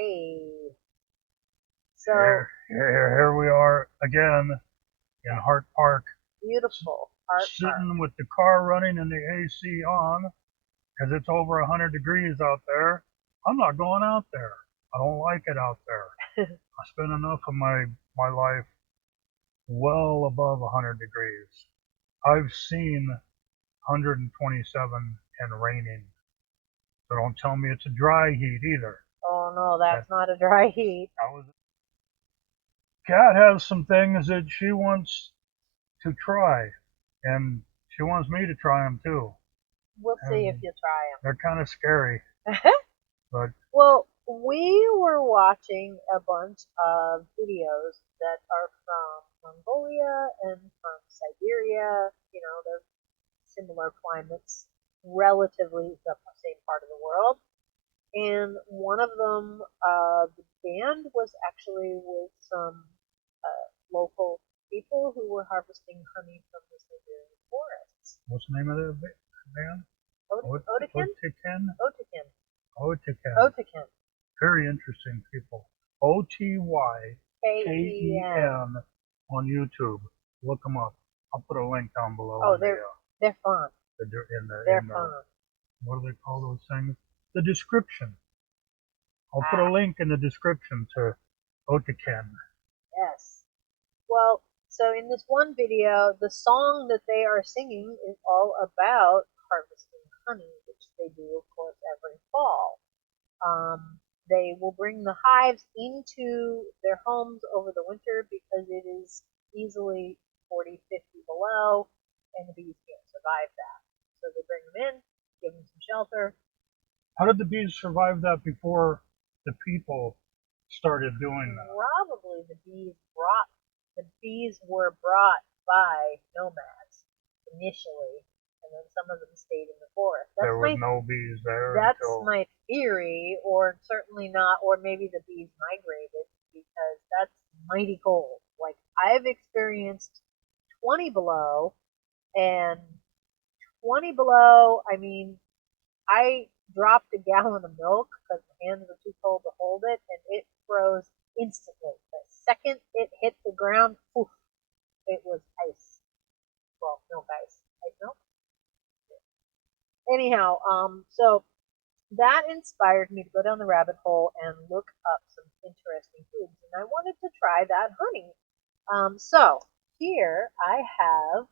Hey. So Here we are again in Hart Park, beautiful. Art Park. sitting with the car running and the AC on because it's over 100 degrees out there. I'm not going out there. I don't like it out there. I spent enough of my life well above 100 degrees. I've seen 127 and raining. So don't tell me it's a dry heat either. Oh no, That, that's not a dry heat. that was Kat has some things that she wants to try, and she wants me to try them too. We'll see if And you try they're kind of scary, them. but Well, we were watching a bunch of videos that are from Mongolia and from Siberia. They're similar climates, relatively the same part of the world. And one of them, the band was actually with some local people who were harvesting honey from the Siberian forests. what's the name of the band? Otiken? Otiken? Otiken. Otiken. Otiken. Very interesting people. Ken. Otyken on YouTube. Look them up. I'll put a link down below Oh, in they're fun. They're the fun. what do they call those things? The description. I'll put a Ah, link in the description to Otiken. yes. Well, so in this one video, the song that they are singing is all about harvesting honey, which they do, of course, every fall. They will bring the hives into their homes over the winter because it is easily 40, 50 below, and the bees can't survive that. So they bring them in, give them some shelter. How did the bees survive that before the people started doing that? Probably the bees were brought by nomads initially, and then some of them stayed in the forest. There was no bees there That's until my theory, or certainly not, or maybe the bees migrated because that's mighty cold. Like I've experienced 20 below, and 20 below, I mean, I dropped a gallon of milk because my hands were too cold to hold it, and it froze instantly. The second it hit the ground, poof, it was ice. Well, milk ice. Ice milk? Anyhow, so that inspired me to go down the rabbit hole and look up some interesting foods, and I wanted to try that honey. So here I have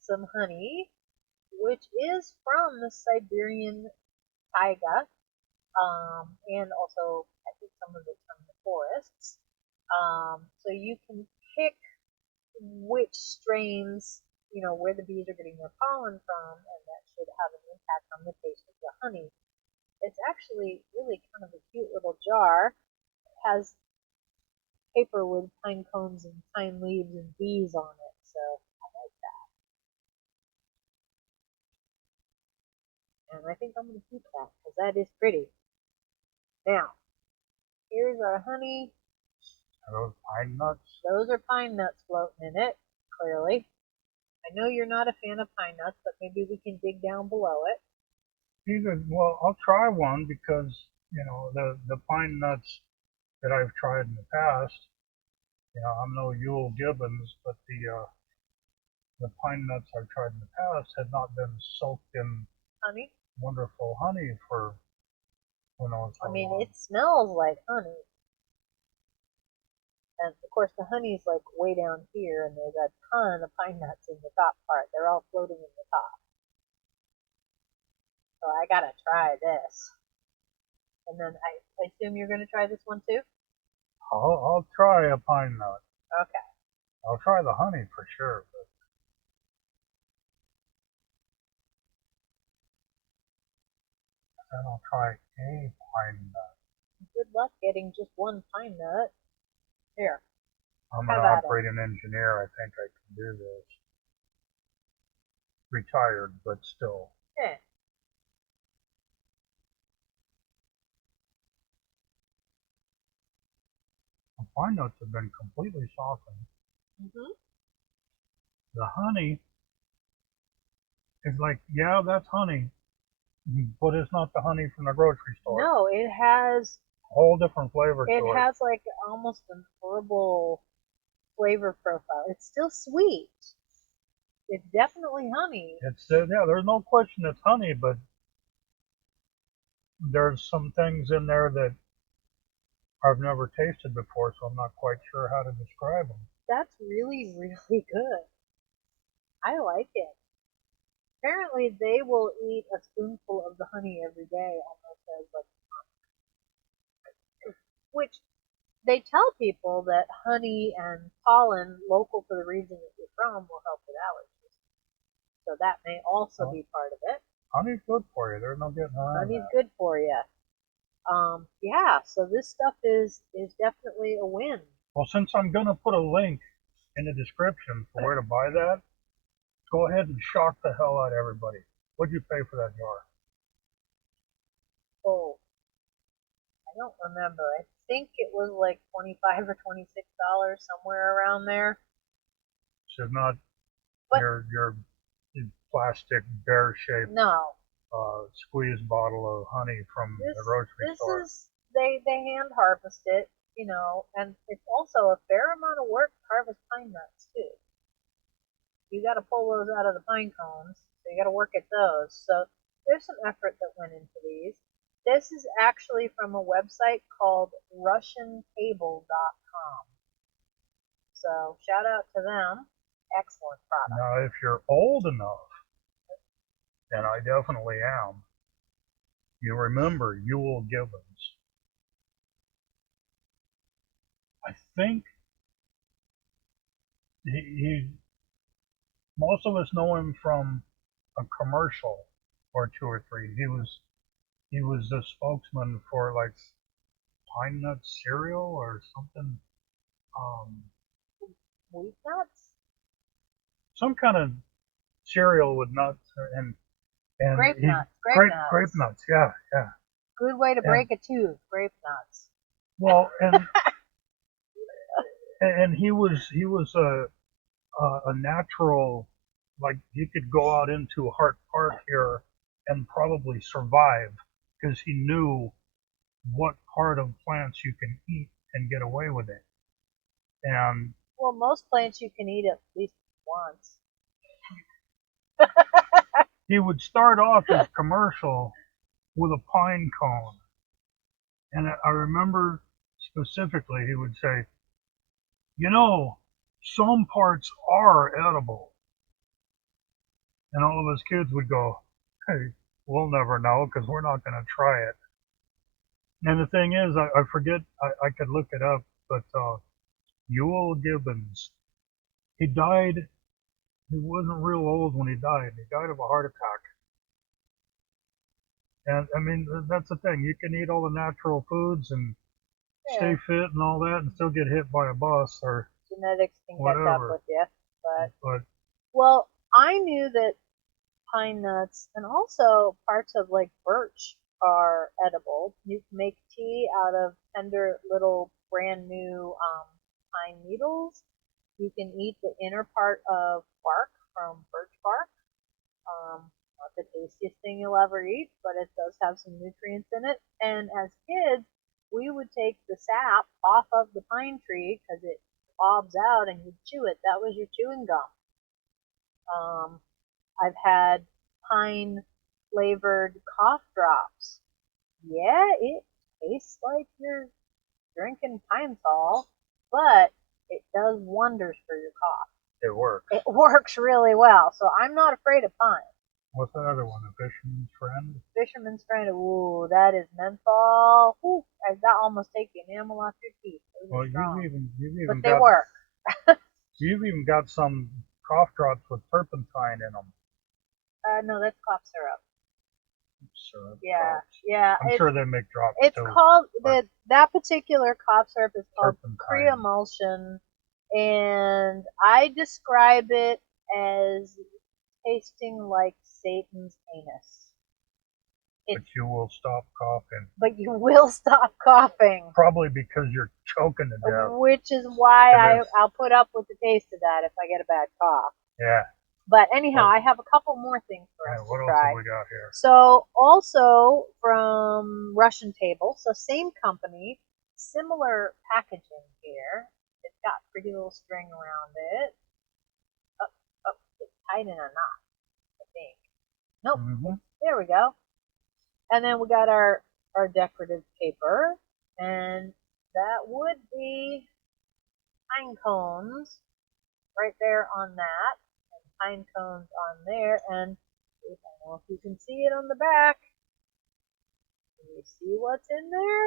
some honey, which is from the Siberian taiga, and also I think some of it's from the forests. So you can pick which strains, where the bees are getting their pollen from, and that should have an impact on the taste of the honey. It's actually really kind of a cute little jar. It has paper with pine cones and pine leaves and bees on it, so I like that. And I think I'm going to keep that because that is pretty. Now, here's our honey. those pine nuts. Those are pine nuts floating in it, clearly. I know you're not a fan of pine nuts, but maybe we can dig down below it. Well, I'll try one because the pine nuts that I've tried in the past. I'm no Yule Gibbons, but the pine nuts I've tried in the past had not been soaked in Honey? wonderful honey for who knows I how mean, long. it smells like honey. And of course, the honey's like way down here, and there's a ton of pine nuts in the top part. They're all floating in the top. So I gotta try this. And then I assume you're gonna try this one too? I'll try a pine nut. Okay. I'll try the honey for sure, but then I'll try a pine nut. Good luck getting just one pine nut. Here, I'm an have at it. operating engineer. I think I can do this. Retired, but still. Yeah. The pine nuts have been completely softened. Mhm. The honey is like, yeah, that's honey, but it's not the honey from the grocery store. No, it has whole different flavor It to it. has like almost an herbal flavor profile. It's still sweet. It's definitely honey. It's yeah, there's no question it's honey, but there's some things in there that I've never tasted before, so I'm not quite sure how to describe them. That's really, really good. I like it. Apparently, they will eat a spoonful of the honey every day, almost as like, which they tell people that honey and pollen local to the region that you're from will help with allergies. So that may also Well, be part of it. honey's good for you. There's no getting around Honey's that. good for you. Yeah. So this stuff is definitely a win. Well, since I'm gonna put a link in the description for where to buy that, go ahead and shock the hell out of everybody. What'd you pay for that jar? Oh, I don't remember. I think it was like $25 or $26, somewhere around there. So not But your plastic bear shaped no, squeeze bottle of honey from the grocery this store. is they hand harvest it, you know, and it's also a fair amount of work to harvest pine nuts too. You got to pull those out of the pine cones, so you got to work at those. So there's some effort that went into these. This is actually from a website called RussianTable.com. So shout out to them. Excellent product. Now, if you're old enough, and I definitely am, you remember Ewell Gibbons. I think he most of us know him from a commercial or two or three. He was the spokesman for like pine nut cereal or something, um, Wheat nuts? some kind of cereal with nuts and Grape he nuts. Grape grape nuts. nuts. Yeah, yeah. Good way to And break a tooth. Grape nuts. well, and he was a natural, like he could go out into Hart Park here and probably survive because he knew what part of plants you can eat and get away with it. And Well, most plants you can eat at least once. he would start off his commercial with a pine cone. And I remember specifically he would say, some parts are edible. And all of us kids would go, hey, we'll never know because we're not going to try it. And the thing is, I forget, I could look it up, but Ewell Gibbons, he died, he wasn't real old when he died. He died of a heart attack. And I mean, that's the thing. You can eat all the natural foods and stay Yeah, fit and all that and still get hit by a bus or genetics can catch up whatever. with you. But, But well, I knew that pine nuts and also parts of like birch are edible. You can make tea out of tender little brand new pine needles. You can eat the inner part of bark from birch bark. Not the tastiest thing you'll ever eat, but it does have some nutrients in it. And as kids, we would take the sap off of the pine tree because it bobs out and you chew it. That was your chewing gum. Um, I've had pine flavored cough drops. Yeah, it tastes like you're drinking pine sol, but it does wonders for your cough. it works. It works really well, so I'm not afraid of pine. What's that other one? The Fisherman's Friend? Fisherman's Friend, ooh, that is menthol. Ooh, that almost take the enamel off your teeth. Those Well, are strong. you've But even they got work. you've even got some cough drops with turpentine in them. No, that's cough syrup. Syrup Yeah, drops. yeah. I'm sure they make drops It's too. called but that particular cough syrup is called turpentine. pre-emulsion, and I describe it as tasting like Satan's anus. But you will stop coughing. But you will stop coughing, Probably because you're choking to death. which is why I'll put up with the taste of that if I get a bad cough. Yeah. But anyhow, Well, I have a couple more things for us and to what else have try. we got here? So also from Russian Table, so same company, similar packaging here. It's got pretty little string around it. Oh, oh, it's tied in a knot, I think. Nope, Mm-hmm. there we go. And then we got our decorative paper, and that would be pine cones right there on that, and pine cones on there, and I don't know if you can see it on the back. Can you see what's in there?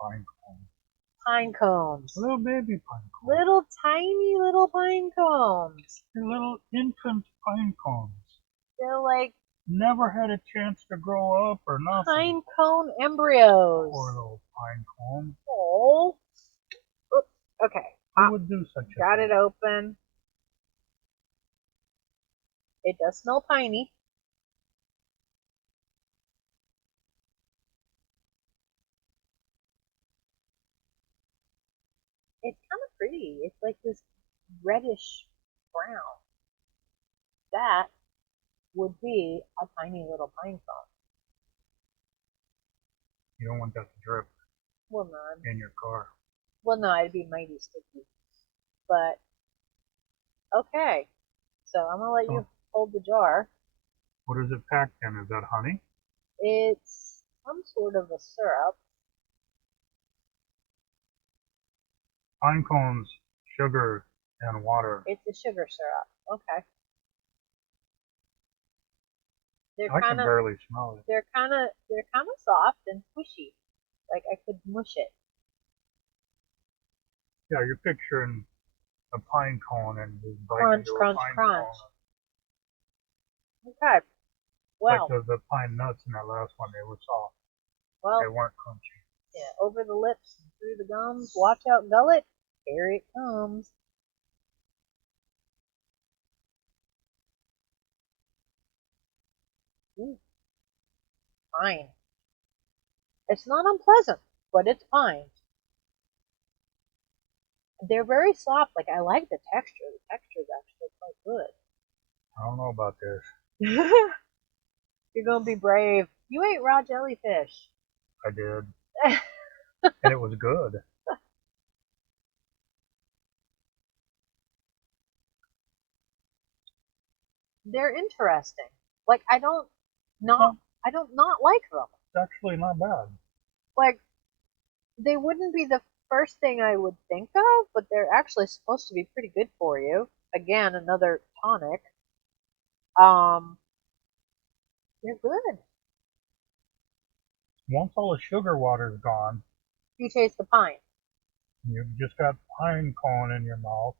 Pine cone. Pine cones. Little baby pine cone. Little tiny little pine cones. Little infant pine cones. They're like Never had a chance to grow up or nothing. pine cone embryos. Poor little pine cone. Oh. Oops. Okay. Who would do such a Got thing? it open. It does smell piney. It's kind of pretty. It's like this reddish brown. That would be a tiny little pine cone. You don't want that to drip Well, no, in your car. well, no, it'd be mighty sticky. But okay, so I'm gonna let you hold the jar. What is it packed in? Is that honey? It's some sort of a syrup. Pine cones, sugar, and water. It's a sugar syrup. Okay. I can barely smell it. They're kind of soft and squishy. Like I could mush it. Yeah, you're picturing a pine cone and you bite Crunch, into crunch, a pine crunch. cone. Okay. Well, Like the pine nuts in that last one, they were soft. well, They weren't crunchy. yeah, over the lips and through the gums. Watch out, gullet. Here it comes. Ooh, pine. It's not unpleasant, but it's pine. They're very soft. Like I like the texture. The texture is actually quite I don't know about this. good. You're gonna be brave. You ate raw jellyfish. I did. And it was good. They're interesting. Like I don't not like them. It's actually not bad. Like they wouldn't be the first thing I would think of, but they're actually supposed to be pretty good for you. Again, another tonic. Um, they're good. Once all the sugar water's gone, You taste the pine, you've just got pine cone in your mouth.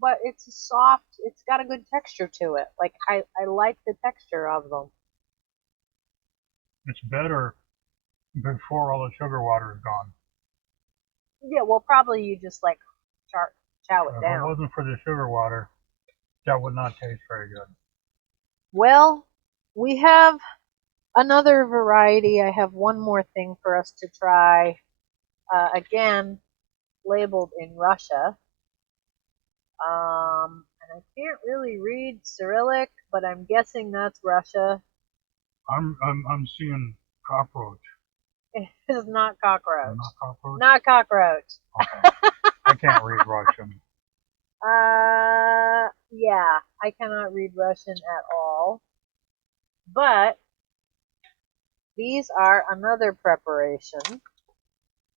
but it's soft. It's got a good texture to it. Like I like the texture of them. It's better before all the sugar water is gone. Yeah, well, probably you just like chow it If it down. wasn't for the sugar water, that would not taste very good. Well, we have another variety. I have one more thing for us to try. Again, labeled in Russia. And I can't really read Cyrillic, but I'm guessing that's Russia. I'm seeing cockroach. It is not cockroach. Not cockroach? Not cockroach. Okay. I can't read Russian. Yeah, I cannot read Russian at all. But these are another preparation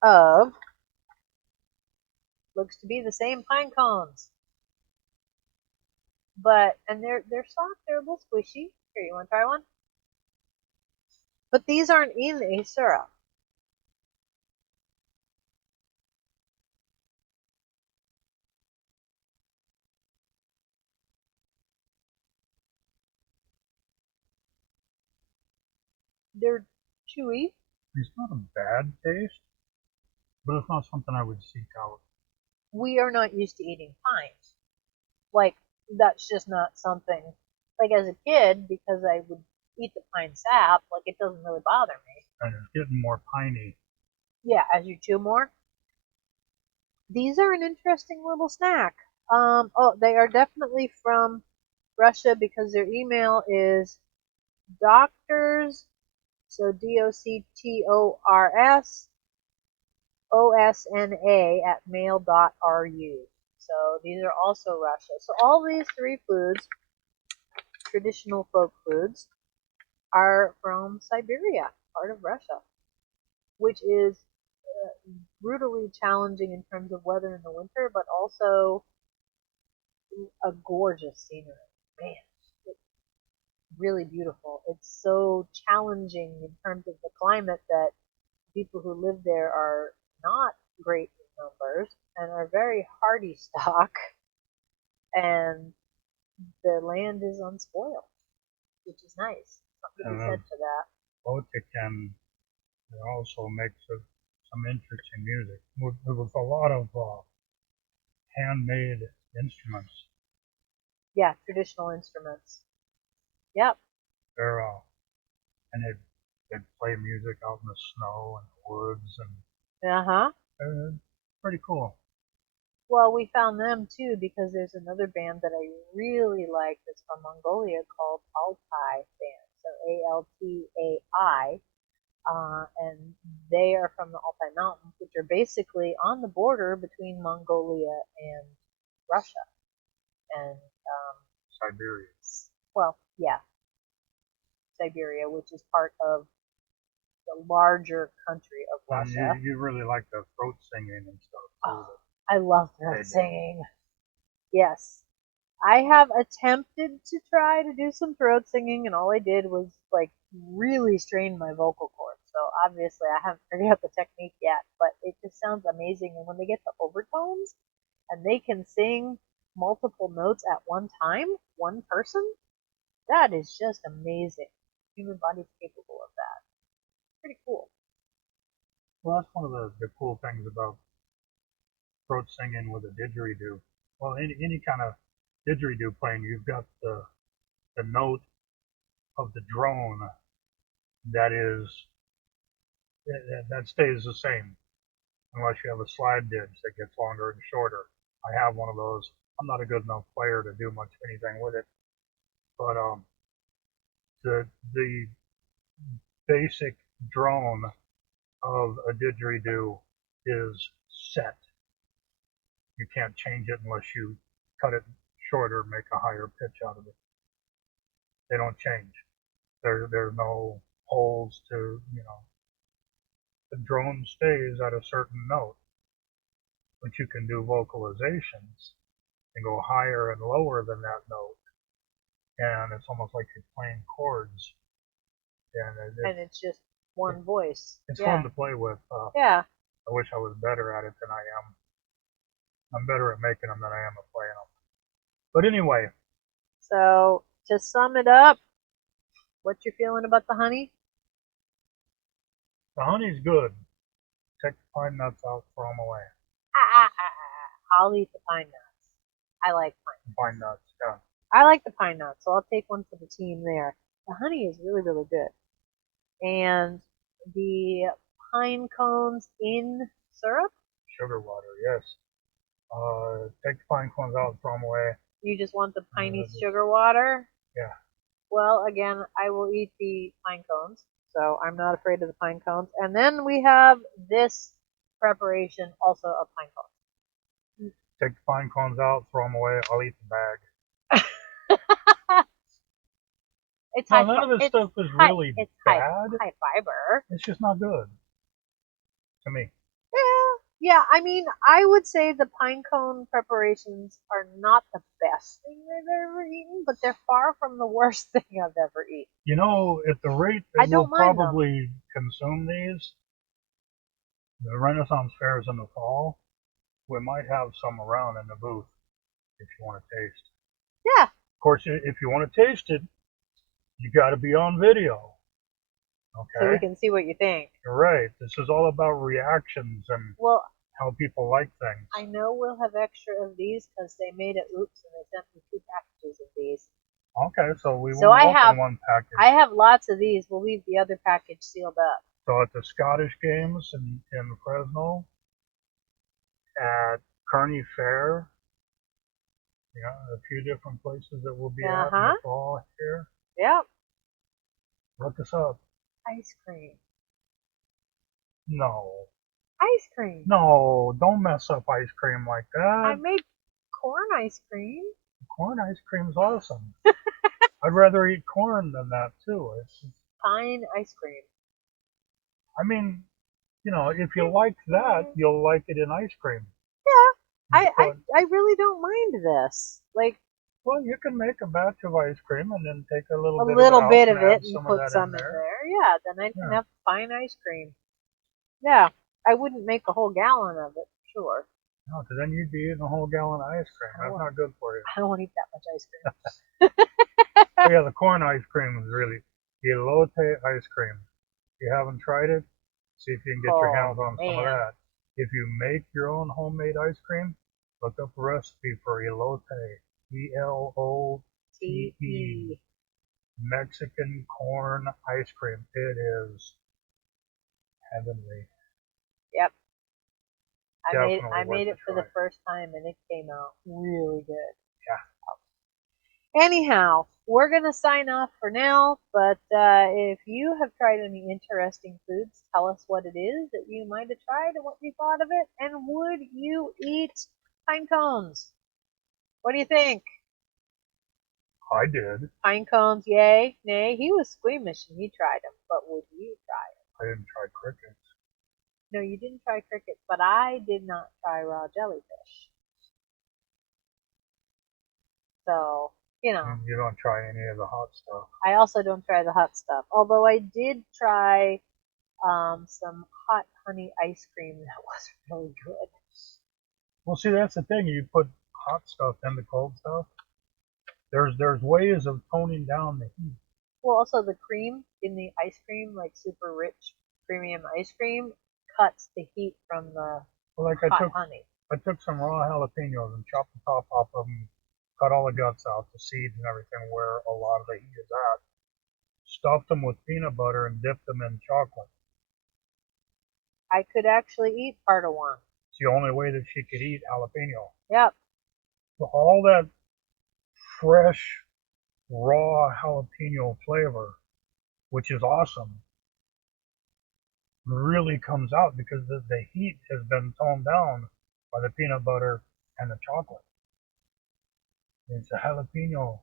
of, looks to be the same pine cones. And they're soft, they're a little squishy. Here, you want to try one? But these aren't in a syrup. They're chewy. It's not a bad taste, but it's not something I would seek out. We are not used to eating pines. Like, that's just not something, like as a kid, because I would eat the pine sap, like it doesn't really bother me. And it's getting more piney. Yeah, as you chew more. These are an interesting little snack. Oh, they are definitely from Russia because their email is doctors, so DOCTORS OSNA at mail.ru. So these are also Russia. So all these three foods, traditional folk foods, are from Siberia, part of Russia, which is brutally challenging in terms of weather in the winter, but also a gorgeous scenery. Man, it's really beautiful. It's so challenging in terms of the climate that people who live there are not great in numbers and are very hardy stock, and the land is unspoiled, which is nice. Something to be said for that. Otiken also makes some interesting music. There was a lot of handmade instruments. Yeah, traditional instruments. Yep. They're and they'd play music out in the snow and the woods, and they're pretty cool. Well, we found them too because there's another band that I really like that's from Mongolia called Altai Band. So Altai. And they are from the Altai Mountains, which are basically on the border between Mongolia and Russia. And Siberia. well, yeah, Siberia, which is part of the larger country of Russia. You really like the throat singing and stuff too. Oh, I love throat singing. Yes. I have attempted to try to do some throat singing, and all I did was like really strain my vocal cords. So obviously I haven't figured out the technique yet, but it just sounds amazing. And when they get to overtones and they can sing multiple notes at one time, one person, that is just amazing. Human body's capable of that. Pretty cool. Well, that's one of the cool things about throat singing with a didgeridoo. Well, any kind of didgeridoo playing, you've got the note of the drone that stays the same unless you have a slide didge that gets longer and shorter. I have one of those. I'm not a good enough player to do much anything with it, but the basic drone of a didgeridoo is set. You can't change it unless you cut it shorter, make a higher pitch out of it. They don't change. There's no holes to, the drone stays at a certain note. But you can do vocalizations and go higher and lower than that note. And it's almost like you're playing chords. And it's just one voice. It's fun to play with. Yeah. I wish I was better at it than I am. I'm better at making them than I am at playing them. But anyway. So to sum it up, what's your feeling about the honey? The honey's good. Take the pine nuts out, throw them away. I'll eat the pine nuts. I like pine nuts. Yeah. I like the pine nuts, so I'll take one for the team there. The honey is really, really good. And the pine cones in syrup? Sugar water, yes. Take the pine cones out, throw them away. You just want the piney sugar water? Yeah. Well, again, I will eat the pine cones, so I'm not afraid of the pine cones. And then we have this preparation also of pine cones. Take the pine cones out, throw them away. I'll eat the bag. None of this stuff is really bad. High fiber. It's just not good to me. Yeah. I mean, I would say the pine cone preparations are not the best thing I've ever eaten, but they're far from the worst thing I've ever eaten. At the rate that we'll probably consume these, the Renaissance fairs in the fall, we might have some around in the booth if you want to taste. Yeah. Of course, if you want to taste it, you got to be on video. Okay. So we can see what you think. You're right. This is all about reactions and how people like things. I know we'll have extra of these because they made it oops and they sent me 2 packages of these. Okay, so we will open one package. I have lots of these. We'll leave the other package sealed up. So at the Scottish Games in Fresno, at Kearney Fair, Yeah, a few different places that we'll be Uh at in huh. the fall here. Yep. Look us up. Ice cream. No, Ice cream. no, don't mess up ice cream like I that. make corn ice cream. Corn ice cream's awesome. I'd rather eat corn than that too. Pine ice cream. I mean, if you like that, you'll like it in ice cream. Yeah. But I really don't mind this. Like well, you can make a batch of ice cream and then take a little a bit of it little out bit and of it add and some of put that some in in there. there. Yeah, then I can Yeah. have fine ice cream. Yeah. I wouldn't make a whole gallon of it, sure. No, because then you'd be eating a whole gallon of ice cream. I don't That's want not good for you. I don't want to eat that much ice cream. But yeah, the corn ice cream is really elote ice cream. If you haven't tried it, see if you can get your Oh hands on some of man. that. If you make your own homemade ice cream, look up a recipe for elote. Elote. TE. Mexican corn ice cream. It is heavenly. Yep. I Definitely worth made a it for the try. first time and it came out really good. Yeah. Anyhow, we're going to sign off for now, but if you have tried any interesting foods, tell us what it is that you might have tried and what you thought of it, and would you eat pine cones? What do you think? I did. Pine cones, yay, nay? He was squeamish and he tried them, but would you try it? I didn't try crickets. No, you didn't try crickets, but I did not try raw jellyfish. So, And you don't try any of the hot stuff. I also don't try the hot stuff. Although I did try some hot honey ice cream that was really good. Well, see, that's the thing. You put hot stuff in the cold stuff. There's ways of toning down the heat. Well, also the cream in the ice cream, like super rich premium ice cream, cuts the heat from the Well, like hot honey. I took some raw jalapenos and chopped the top off of them, cut all the guts out, the seeds and everything, where a lot of the heat is at. Stuffed them with peanut butter and dipped them in chocolate. I could actually eat part of one. It's the only way that she could eat jalapeno. Yep. So all that fresh, raw jalapeno flavor, which is awesome, really comes out because the heat has been toned down by the peanut butter and the chocolate. It's a jalapeno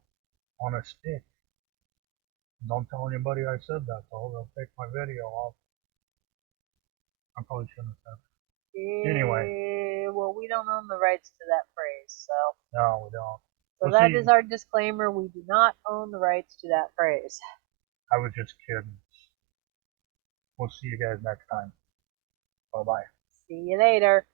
on a stick. Don't tell anybody I said that, though. They'll take my video off. I probably shouldn't have said it. Anyway. Well, we don't own the rights to that phrase, so. No, we don't. So Well, that see, is our disclaimer. We do not own the rights to that phrase. I was just kidding. We'll see you guys next time. Bye-bye. See you later.